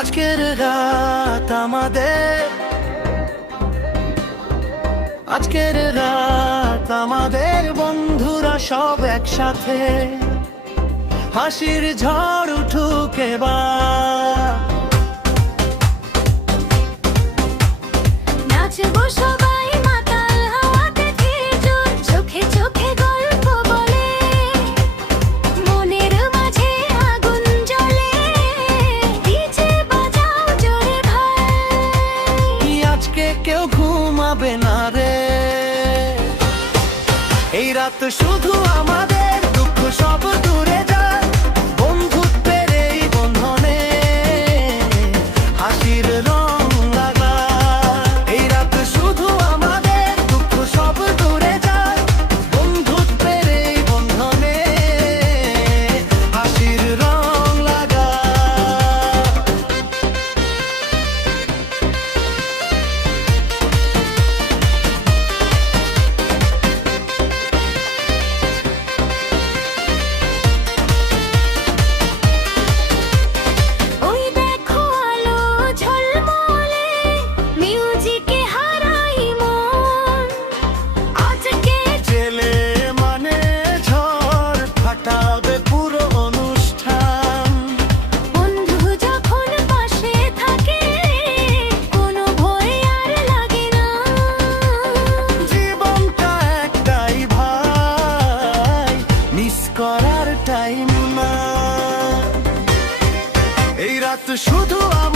আজকের রাত আমাদের, আজকের রাত আমাদের বন্ধুরা সব একসাথে, হাসির ঝড় উঠুক এবার। নাচবো সবাই মাতাল হাওয়াতে ফিরজোর, চোখে চোখে গল্প বলে, মনের মাঝে আগুন জ্বলে, ডিজে বাজাও জোরে ভাই। আজকে কেউ ঘুমাবে না রে, এই রাত শুধু আমাদের, দুঃখ সব দূরে যায় বন্ধুত্বের এই বন্ধনে, হাসির রং লাগা। এই রাত শুধু আমাদের, দুঃখ সব দূরে যায় বন্ধুত্বের এই বন্ধনে, হাসির রং লাগা। ওই দেখো আলো ঝলমলে, মিউজিকে হারাই মন। আজকে জেলে মানে ঝড় ফাটাবে পুরো অনুষ্ঠান। বন্ধু যখন পাশে থাকে, কোনো ভয় আর লাগে না। জীবনটা একটাই ভাই, মিস করার টাইম না। এই রাত শুধু আমার